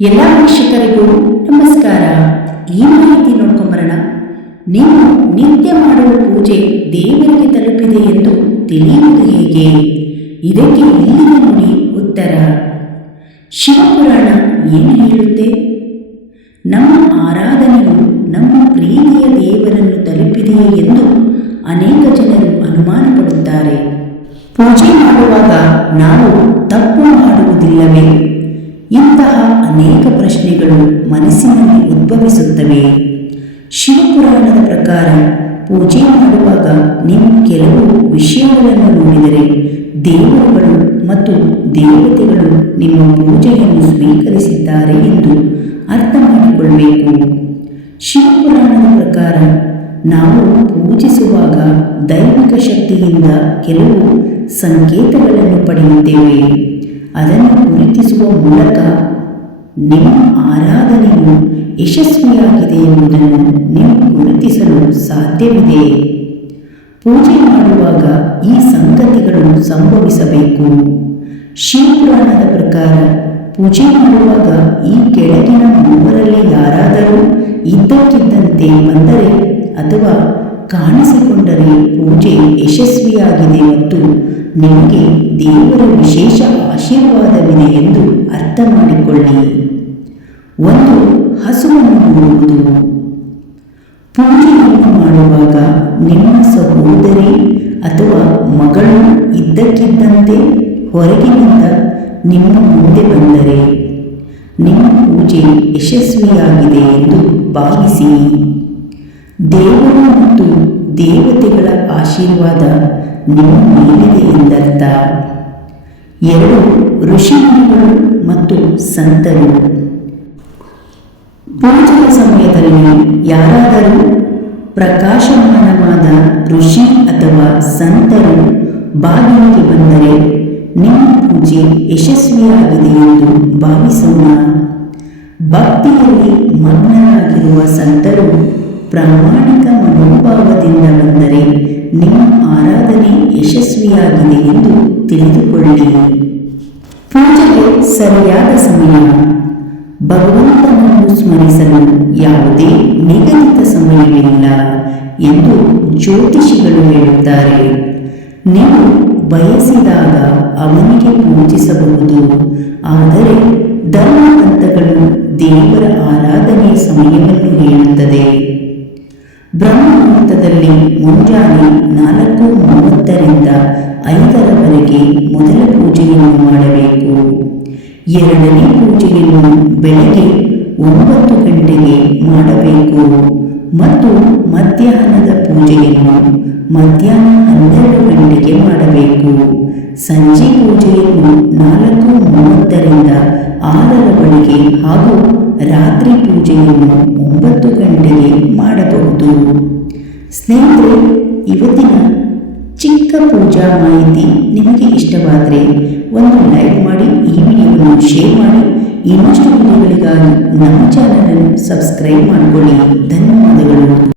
ಎಲ್ಲ ವೀಕ್ಷಕರಿಗೂ ನಮಸ್ಕಾರ. ಈ ಮಾಹಿತಿ ನೋಡ್ಕೊಂಬರೋಣ ನೀವು ನಿತ್ಯ ಮಾಡುವ ಪೂಜೆ ದೇವರಿಗೆ ತಲುಪಿದೆ ಎಂದು ತಿಳಿಯುವುದು ಹೇಗೆ? ಇದಕ್ಕೆ ಇಲ್ಲಿನ ನೋಡಿ ಉತ್ತರ. ಶಿವಪುರಾಣ ಏನು ಹೇಳುತ್ತೆ? ನಮ್ಮ ಆರಾಧನೆಯು ನಮ್ಮ ಪ್ರೀತಿಯ ದೇವರನ್ನು ತಲುಪಿದೆಯೇ ಎಂದು ಅನೇಕ ಜನರು ಅನುಮಾನ ಪಡುತ್ತಾರೆ ಪೂಜೆ ಮಾಡುವಾಗ ನಾವು ತಪ್ಪು ಮಾಡುವುದಿಲ್ಲವೇ? ಇಂತಹ ಅನೇಕ ಪ್ರಶ್ನೆಗಳು ಮನಸ್ಸಿನಲ್ಲಿ ಉದ್ಭವಿಸುತ್ತವೆ. ಶಿವಪುರಾಣದ ಪ್ರಕಾರ ಪೂಜೆ ಮಾಡುವಾಗ ನೀವು ಕೆಲವು ವಿಷಯಗಳನ್ನು ನೋಡಿದರೆ ದೇವರುಗಳು ಮತ್ತು ದೇವತೆಗಳು ನಿಮ್ಮ ಪೂಜೆಯನ್ನು ಸ್ವೀಕರಿಸಿದ್ದಾರೆ ಎಂದು ಅರ್ಥ ಮಾಡಿಕೊಳ್ಳಬೇಕು ಶಿವಪುರಾಣದ ಪ್ರಕಾರ ನಾವು ಪೂಜಿಸುವಾಗ ದೈವಿಕ ಶಕ್ತಿಯಿಂದ ಕೆಲವು ಸಂಕೇತಗಳನ್ನು ಪಡೆಯುತ್ತೇವೆ. ಅದನ್ನು ಗುರುತಿಸುವ ಮೂಲಕ ನಿಮ್ಮ ಆರಾಧನೆಯು ಯಶಸ್ವಿಯಾಗಿದೆ ಎಂಬುದನ್ನು ನೀವು ಗುರುತಿಸಲು ಸಾಧ್ಯವಿದೆ. ಪೂಜೆ ಮಾಡುವಾಗ ಈ ಸಂಗತಿಗಳು ಸಂಭವಿಸಬೇಕು. ಶಿವಪುರಾಣದ ಪ್ರಕಾರ ಪೂಜೆ ಮಾಡುವಾಗ ಈ ಕೆಳಗಿನ ಮೂವರಲ್ಲಿ ಯಾರಾದರೂ ಇದ್ದಕ್ಕಿದ್ದಂತೆ ಬಂದರೆ ಅಥವಾ ಕಾಣಿಸಿಕೊಂಡರೆ ಪೂಜೆ ಯಶಸ್ವಿಯಾಗಿದೆ ಮತ್ತು ನಿಮಗೆ ದೇವರ ವಿಶೇಷ ಅರ್ಥ ಮಾಡಿಕೊಳ್ಳಿ ಒಂದು, ಹಸುವನ್ನು ನೋಡುವುದು. ಪೂಜೆಯನ್ನು ಮಾಡುವಾಗ ನಿಮ್ಮ ಸಹೋದರಿ ಅಥವಾ ಮಗಳು ಇದ್ದಕ್ಕಿದ್ದಂತೆ ಹೊರಗಿನಿಂದ ನಿಮ್ಮ ಮುಂದೆ ಬಂದರೆ ನಿಮ್ಮ ಪೂಜೆ ಯಶಸ್ವಿಯಾಗಿದೆ ಎಂದು ಭಾವಿಸಿ. ದೇವರು ಮತ್ತು ದೇವತೆಗಳ ಆಶೀರ್ವಾದ ನಿಮ್ಮ ಮೇಲಿದೆ ಎಂದರ್ಥ. ಎರಡು ಋಷಿಮುನಿಗಳು ಮತ್ತು ಸಂತರು. ಪೂಜೆಯ ಸಮಯದಲ್ಲಿ ಯಾರಾದರೂ ಪ್ರಕಾಶಮಾನವಾದ ಋಷಿ ಅಥವಾ ಸಂತರು ಬಾಗಿಲಿಗೆ ಬಂದರೆ ನಿಮ್ಮ ಪೂಜೆ ಯಶಸ್ವಿಯಾಗಿದೆ ಎಂದು ಭಾವಿಸೋಣ. ಭಕ್ತಿಯಲ್ಲಿ ಮಗ್ನರಾಗಿರುವ ಸಂತರು ಪ್ರಾಮಾಣಿಕ ಮನೋಭಾವದಿಂದ ಬಂದರೆ ನಿಮ್ಮ ಆರಾಧನೆ ಯಶಸ್ವಿಯಾಗಿದೆ ಎಂದು ತಿಳಿದುಕೊಳ್ಳಿ. ಪೂಜೆಗೆ ಸರಿಯಾದ ಸಮಯ. ಭಗವಂತನನ್ನು ಸ್ಮರಿಸಲು ಯಾವುದೇ ನಿಗದಿತ ಸಮಯವಿಲ್ಲ ಎಂದು ಜ್ಯೋತಿಷಿಗಳು ಹೇಳುತ್ತಾರೆ. ನೀವು ಬಯಸಿದಾಗ ಅವನಿಗೆ ಪೂಜಿಸಬಹುದು, ಆದರೆ ಧರ್ಮ ಹಂತಗಳು ದೇವರ ಆರಾಧನೆಯ ಸಮಯವನ್ನು ಹೇಳುತ್ತದೆ. ಬ್ರಹ್ಮಮುಹೂರ್ತದಲ್ಲಿ ಮುಂಜಾನೆ ನಾಲ್ಕು ಮೂವತ್ತರಿಂದ ಐದರವರೆಗೆ ಮೊದಲ ಪೂಜೆಯನ್ನು ಮಾಡಬೇಕು. ಎರಡನೇ ಪೂಜೆಯನ್ನು ಬೆಳಗ್ಗೆ ಒಂಬತ್ತು ಗಂಟೆಗೆ ಮಾಡಬೇಕು. ಮತ್ತು ಮಧ್ಯಾಹ್ನದ ಪೂಜೆಯನ್ನು ಮಧ್ಯಾಹ್ನ ಹನ್ನೆರಡು ಗಂಟೆಗೆ ಮಾಡಬೇಕು. ಸಂಜೆ ಪೂಜೆಯನ್ನು ನಾಲ್ಕು ಮೂವತ್ತರಿಂದ ಆರರ ಬಳಿಗೆ ಹಾಗೂ ರಾತ್ರಿ ಪೂಜೆಯನ್ನು ಒಂಬತ್ತು ಗಂಟೆಗೆ ಮಾಡಬಹುದು. ಸ್ನೇಹಿತರೆ, ಇವತ್ತಿನ ಚಿಕ್ಕ ಪೂಜಾ ಮಾಹಿತಿ ನಿಮಗೆ ಇಷ್ಟವಾದರೆ ಒಂದು ಲೈಕ್ ಮಾಡಿ, ಈ ಶೇರ್ ಮಾಡಿ ಇನ್ನಷ್ಟು ವಿಡಿಯೋಗಳಿಗಾಗಿ ನಮ್ಮ ಚಾನಲನ್ನು ಸಬ್ಸ್ಕ್ರೈಬ್ ಮಾಡಿಕೊಳ್ಳಿ ಧನ್ಯವಾದಗಳು